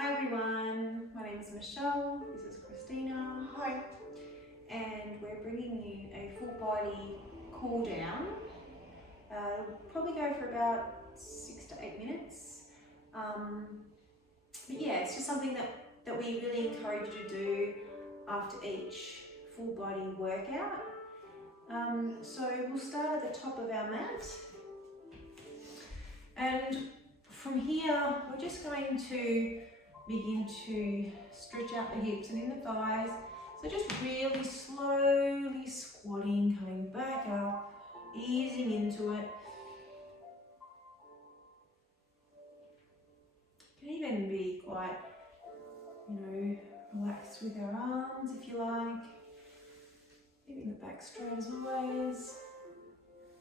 Hi everyone, my name is Michelle, this is Christina. Hi. And we're bringing you a full body cool down. It'll probably go for about 6 to 8 minutes. But yeah, it's just something that we really encourage you to do after each full body workout. So we'll start at the top of our mat. And from here, we're just going to begin to stretch out the hips and in the thighs. So just really slowly squatting, coming back up, easing into it. You can even be quite, relaxed with our arms if you like. Keeping the back straight as always.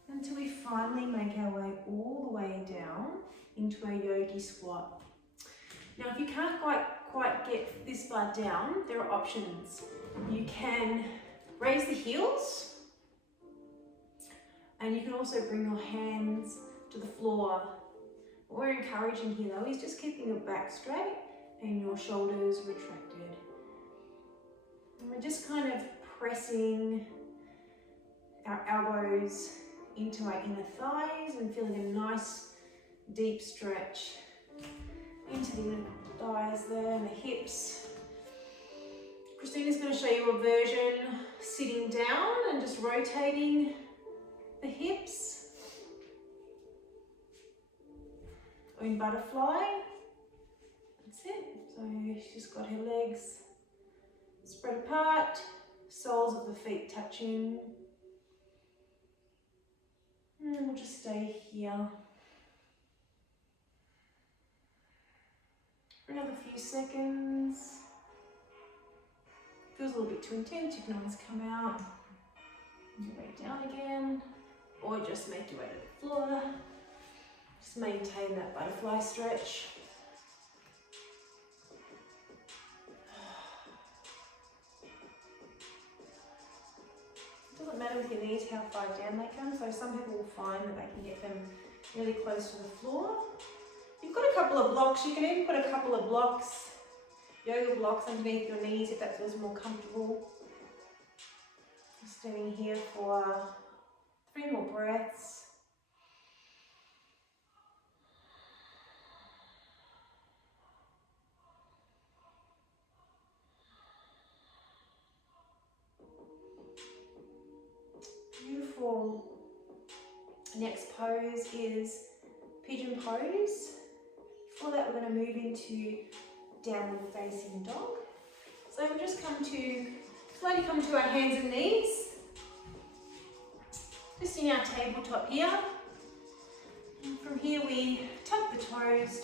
Until we finally make our way all the way down into a Yogi Squat. Now, if you can't quite get this far down, there are options. You can raise the heels, and you can also bring your hands to the floor. What we're encouraging here though is just keeping your back straight and your shoulders retracted. And we're just kind of pressing our elbows into our inner thighs and feeling a nice deep stretch into the inner thighs there and the hips. Christina's going to show you a version sitting down and just rotating the hips. Or in butterfly. That's it. So she's got her legs spread apart, soles of the feet touching. And we'll just stay here for another few seconds. Feels a little bit too intense, you can always come out, your way down again, or just make your way to the floor. Just maintain that butterfly stretch. It doesn't matter with your knees how far down they come, so some people will find that they can get them really close to the floor. You've got a couple of blocks, you can even put a couple of blocks, yoga blocks underneath your knees if that feels more comfortable. Just standing here for 3 more breaths. Beautiful. Next pose is Pigeon Pose. For that, we're going to move into downward facing dog. So we'll just slowly come to our hands and knees. Just in our tabletop here. And from here we tuck the toes,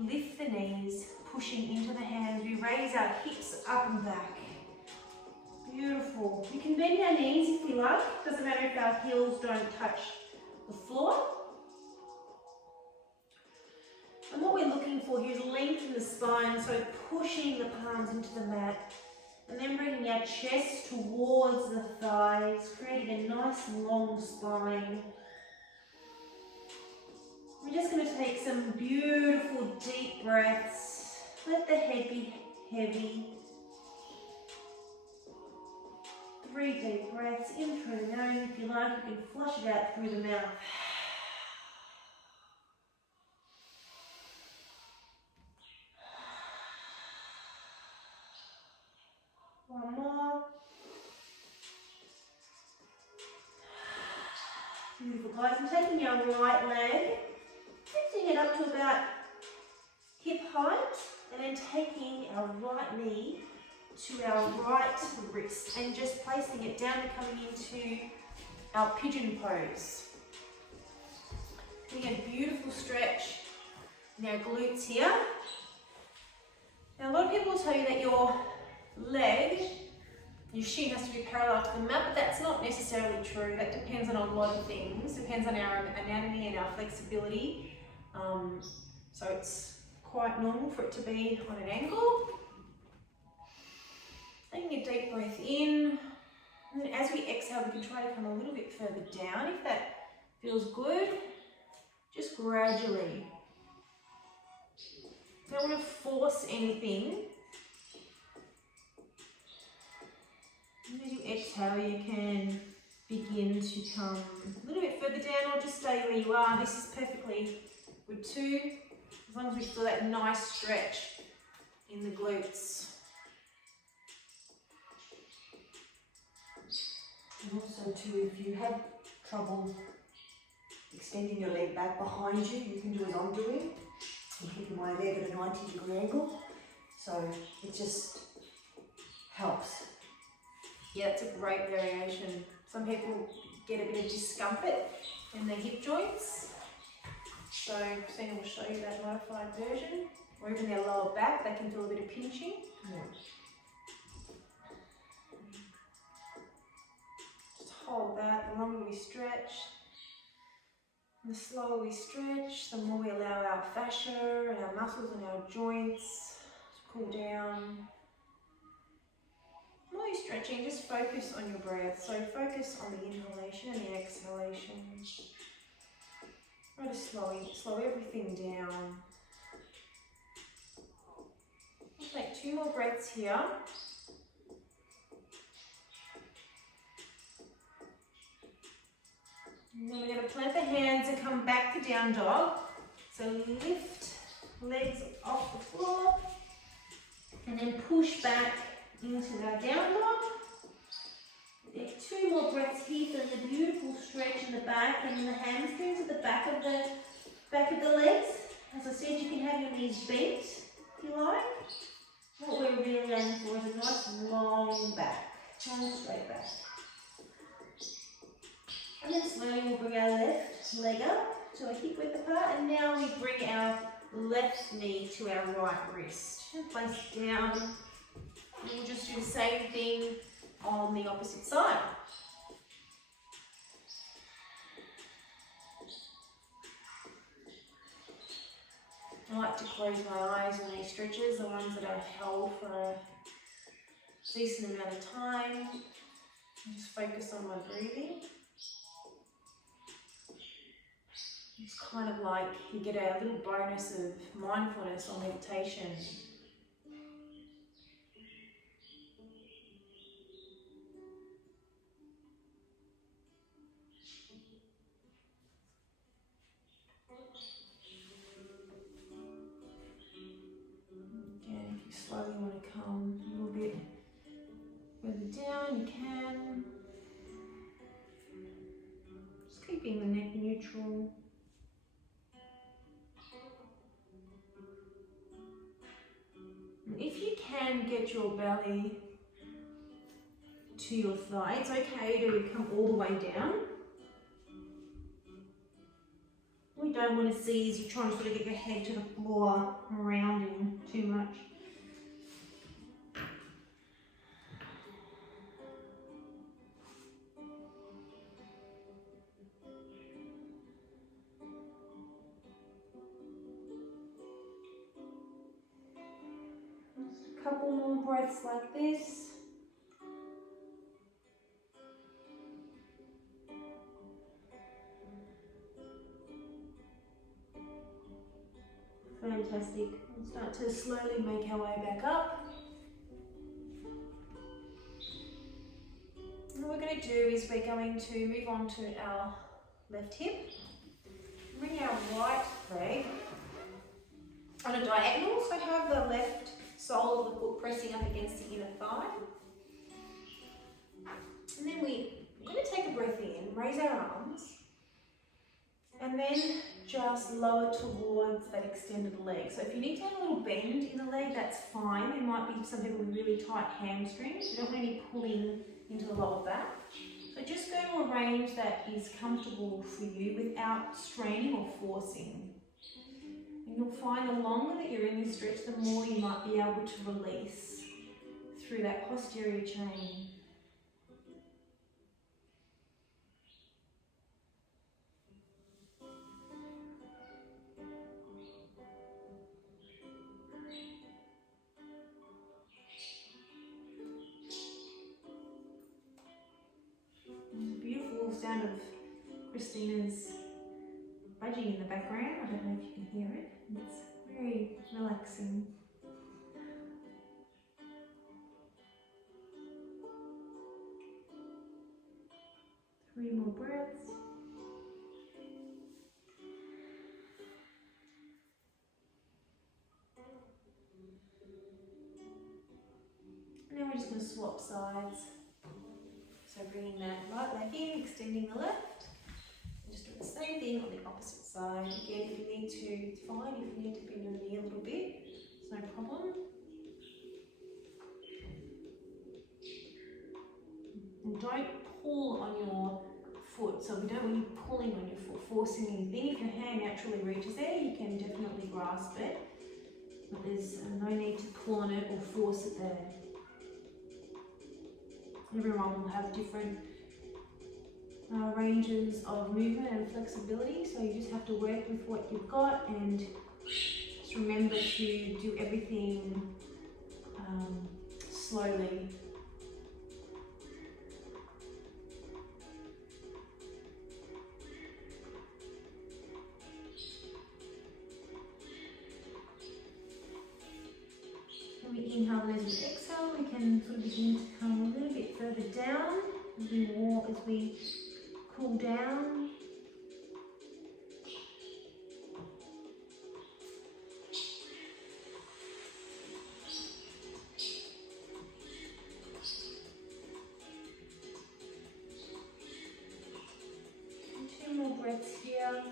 lift the knees, pushing into the hands. We raise our hips up and back. Beautiful. We can bend our knees if we like. Doesn't matter if our heels don't touch the floor. And what we're looking for here is length in the spine, so pushing the palms into the mat and then bringing our chest towards the thighs, creating a nice long spine. We're just going to take some beautiful deep breaths. Let the head be heavy. 3 deep breaths in through the nose. If you like, you can flush it out through the mouth. One more. Beautiful, guys. I'm taking our right leg, lifting it up to about hip height, and then taking our right knee to our right wrist and just placing it down and coming into our Pigeon Pose. Getting a beautiful stretch in our glutes here. Now, a lot of people will tell you that your leg, your shin has to be parallel to the mat, but that's not necessarily true. That depends on a lot of things. Depends on our anatomy and our flexibility. So it's quite normal for it to be on an angle. Taking a deep breath in, and then as we exhale, we can try to come a little bit further down if that feels good. Just gradually. Now want to force anything. And as you exhale, you can begin to come a little bit further down or just stay where you are. This is perfectly good too, as long as we feel that nice stretch in the glutes. And also too, if you have trouble extending your leg back behind you, you can do as I'm doing. I'm keeping my leg at a 90-degree angle, so it just helps. Yeah, it's a great variation. Some people get a bit of discomfort in their hip joints, so Christina will show you that modified version, or even their lower back, they can feel a bit of pinching. Yeah. Just hold that. The longer we stretch, the slower we stretch, the more we allow our fascia and our muscles and our joints to cool down. While you're stretching, just focus on your breath. So focus on the inhalation and the exhalation. Try to slow everything down. We'll take 2 more breaths here. And then we're going to plant the hands and come back to down dog. So lift legs off the floor and then push back into our down dog. Take 2 more breaths here for the beautiful stretch in the back and the hamstrings at the back of the legs. As I said, you can have your knees bent if you like. What we're really aiming for is a nice long back, long straight back. And then slowly we'll bring our left leg up to a hip width apart, and now we bring our left knee to our right wrist. And place it down. And we'll just do the same thing on the opposite side. I like to close my eyes on these stretches, the ones that are held for a decent amount of time. And just focus on my breathing. It's kind of like you get a little bonus of mindfulness or meditation. Again, if you slowly want to come a little bit further down, you can. Just keeping the neck neutral. And if you can get your belly to your thigh, it's okay to come all the way down. What we don't want to see is you're trying to sort of get your head to the floor, rounding too much. Just a couple more breaths like this. Fantastic. We'll start to slowly make our way back up. And what we're going to do is we're going to move on to our left hip. Bring our right leg on a diagonal, so have the left sole of the foot pressing up against the inner thigh. And then we're going to take a breath in, raise our arms, and then just lower towards that extended leg. So if you need to have a little bend in the leg, that's fine. There might be some people with really tight hamstrings. You don't want any pulling into the lower back. So just go to a range that is comfortable for you without straining or forcing. And you'll find the longer that you're in this stretch, the more you might be able to release through that posterior chain. Beautiful sound of Christina's budging in the background. I don't know if you can hear it. It's Very relaxing. Three more breaths. And then we're just going to swap sides. So bringing that right leg in, extending the left. And just doing the same thing on the opposite side. Again, if you need to, it's fine. If you need to bend your knee a little bit, it's no problem. And don't pull on your foot. So we don't want you pulling on your foot, forcing anything. If your hand naturally reaches there, you can definitely grasp it. But there's no need to pull on it or force it there. Everyone will have different ranges of movement and flexibility, so you just have to work with what you've got and just remember to do everything slowly. When we inhale and as we exhale, we can sort of begin to come a little bit further down as we walk, as we cool down. And 2 more breaths here.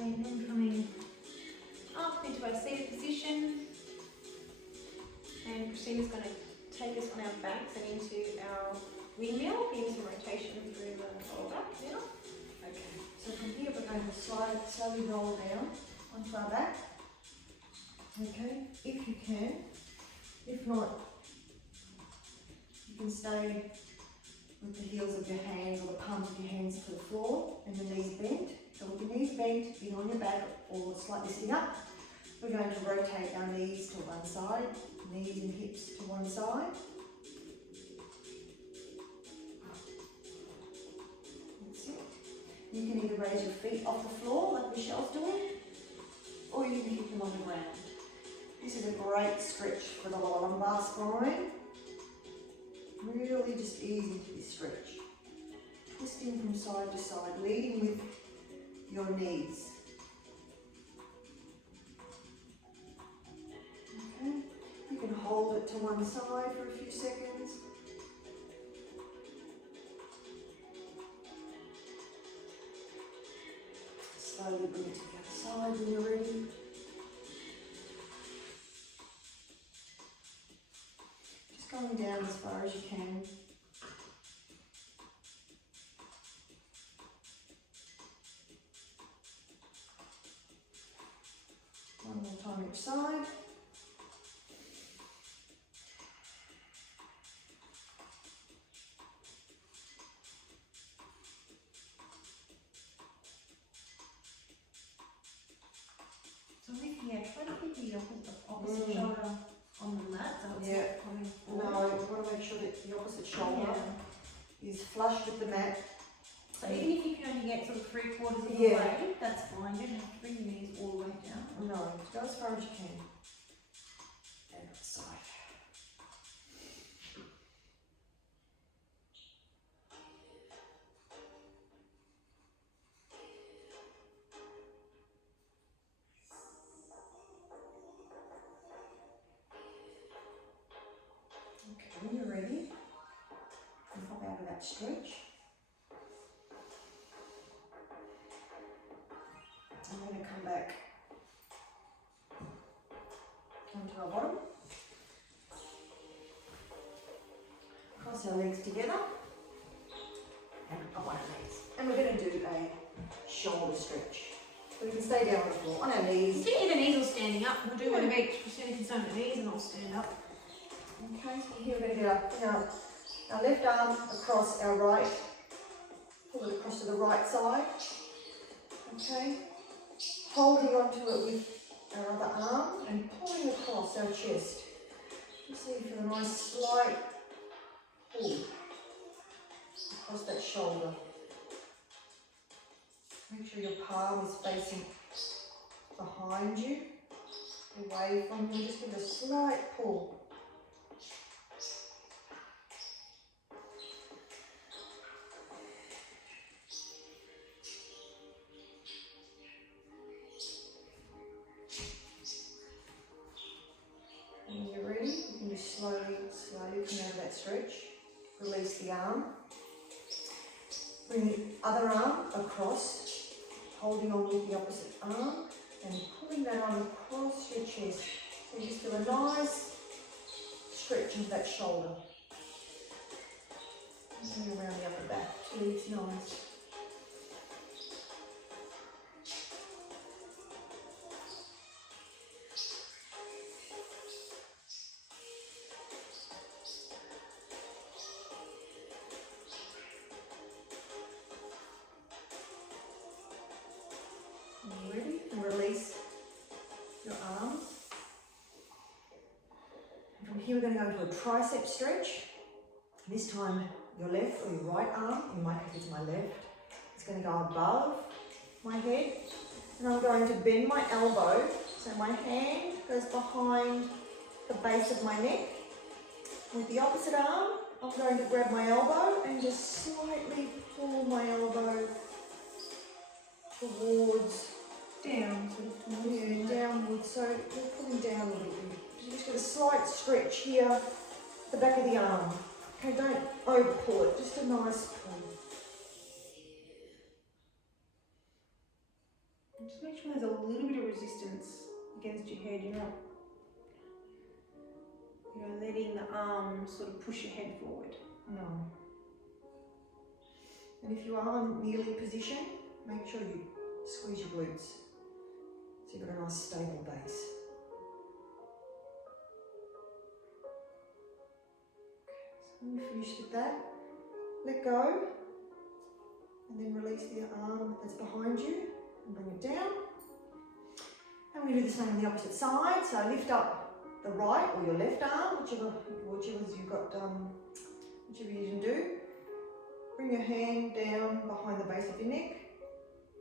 And then coming up into our seated position, and Christina's going to take us on our backs and into our windmill, getting some rotation through the lower back now. Okay, so from here we're going to slowly roll down onto our back. Okay, if you can. If not, you can stay with the heels of your hands or the palms of your hands to the floor and your knees bent. So with your knees bent, either on your back or slightly sitting up, we're going to rotate our knees to one side, knees and hips to one side. That's it. You can either raise your feet off the floor like Michelle's doing, or you can keep them on the ground. This is a great stretch for the lower lumbar spine. Really just easy to this stretch. Twisting from side to side, leading with your knees. Okay, you can hold it to one side for a few seconds. Slowly bring it to the other side when you're ready. Just going down as far as you can. One more time each side. So try to keep the opposite shoulder on the mat, so it's not coming forward. No, you want to make sure that the opposite shoulder is flush with the mat. So even if you can only get sort of 3/4 of the way, that's fine. You don't have to bring your knees all the way down. No, go as far as you can. And outside. Okay, when you're ready, you pop out of that stretch. I'm going to come back onto our bottom. Cross our legs together and up on our knees. And we're going to do a shoulder stretch. So we can stay down on the floor, on our knees. You can either knees or standing up. We'll do one of each. Christina can stand on her knees and I'll stand up. Okay, so here we're going to get our left arm across our right, pull it across to the right side. Okay, holding onto it with our other arm and pulling across our chest. You see, for a nice slight pull. across that shoulder. Make sure your palm is facing behind you, away from you. Just give it a slight pull. And when you're ready, you can just slowly come out of that stretch. Release the arm. Bring the other arm across, holding on with the opposite arm and pulling that arm across your chest. So you just feel a nice stretch into that shoulder. And around the upper back too, it's nice. Ready? And release your arms. And from here we're going to go into a tricep stretch. This time your left or your right arm, in my case it's my left, it's going to go above my head. And I'm going to bend my elbow so my hand goes behind the base of my neck. With the opposite arm, I'm going to grab my elbow and just slightly pull my elbow towards down, downwards. So we're pulling down a little bit. You just get a slight stretch here, at the back of the arm. Okay, don't over pull it, just a nice pull. Just make sure there's a little bit of resistance against your head. You're not, letting the arm sort of push your head forward. No. And if you are in kneeling position, make sure you squeeze your glutes so you've got a nice stable base. So when you're finished with that, let go and then release the arm that's behind you and bring it down. And we do the same on the opposite side. So lift up the right or your left arm, whichever you've got, whichever you can do. Bring your hand down behind the base of your neck.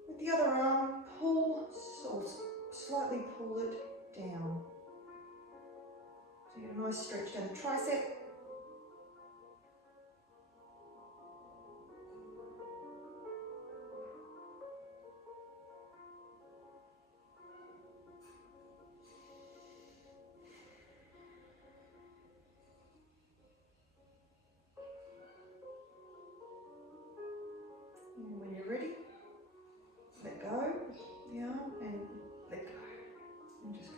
With the other arm, pull, or slightly pull it down. So you get a nice stretch down the tricep. And when you're ready, let go the arm and let go. And just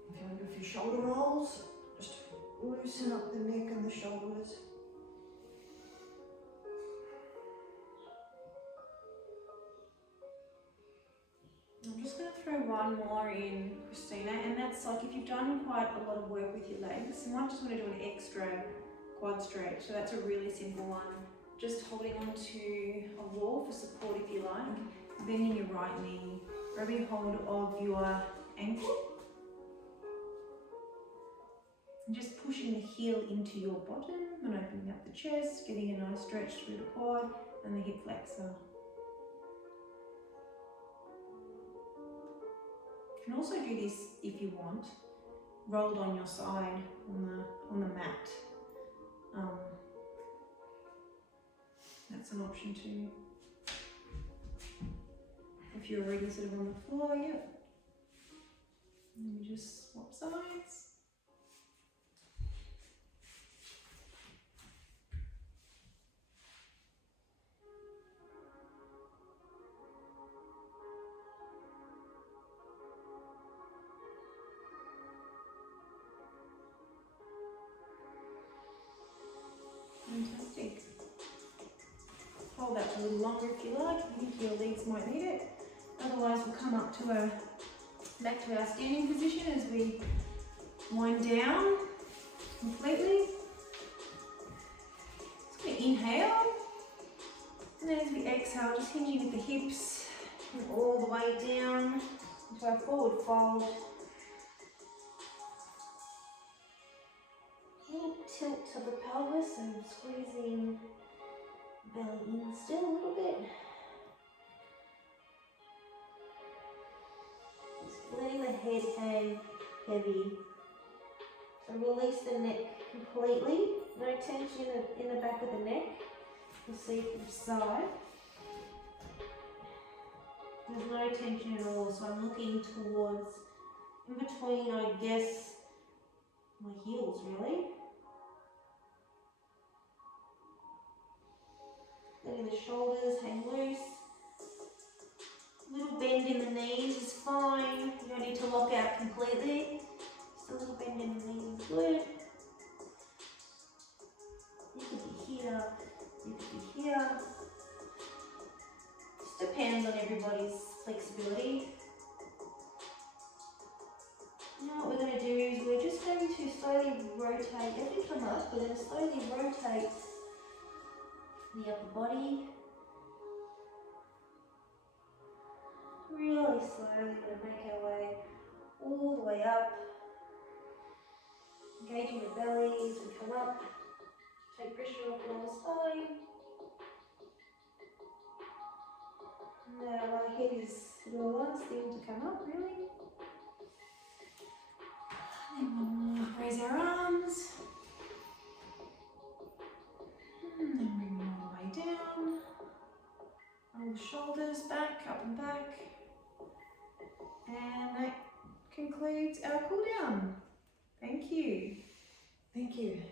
come down. If you want to do a few shoulder rolls, just loosen up the neck and the shoulders. I'm just going to throw one more in, Christina, and that's like if you've done quite a lot of work with your legs, you might just want to do an extra quad stretch. So that's a really simple one. Just holding onto a wall for support if you like, bending your right knee, grabbing hold of your ankle, and just pushing the heel into your bottom and opening up the chest, getting a nice stretch through the quad and the hip flexor. You can also do this if you want, rolled on your side on the mat. That's an option too. If you're already sort of on the floor, yep. And you just swap sides. Fantastic. Hold that a little longer if you like. I think your legs might need it. Otherwise, we'll come up to back to our standing position as we wind down completely. Just going to inhale, and then as we exhale, just hinging with the hips and all the way down into our forward fold. A little tilt of the pelvis. so squeezing belly in still a little bit. Just letting the head hang heavy. So release the neck completely. No tension in the back of the neck. You'll see from the side. There's no tension at all, so I'm looking towards, in between, I guess, my heels really. Letting the shoulders hang loose. A little bend in the knees is fine. You don't need to lock out completely. Just a little bend in the knees is good. You could be here, you could be here. Just depends on everybody's flexibility. Now what we're going to do is we're just going to slowly rotate. As we come up, we're going to slowly rotate the upper body. Really slowly, we're going to make our way all the way up. Engaging the belly as we come up. Take pressure off the lower spine. Now our head is the last thing to come up, really. And we'll raise our arms. And then bring them all the way down. Roll the shoulders back, up and back. And that concludes our cool down. Thank you. Thank you.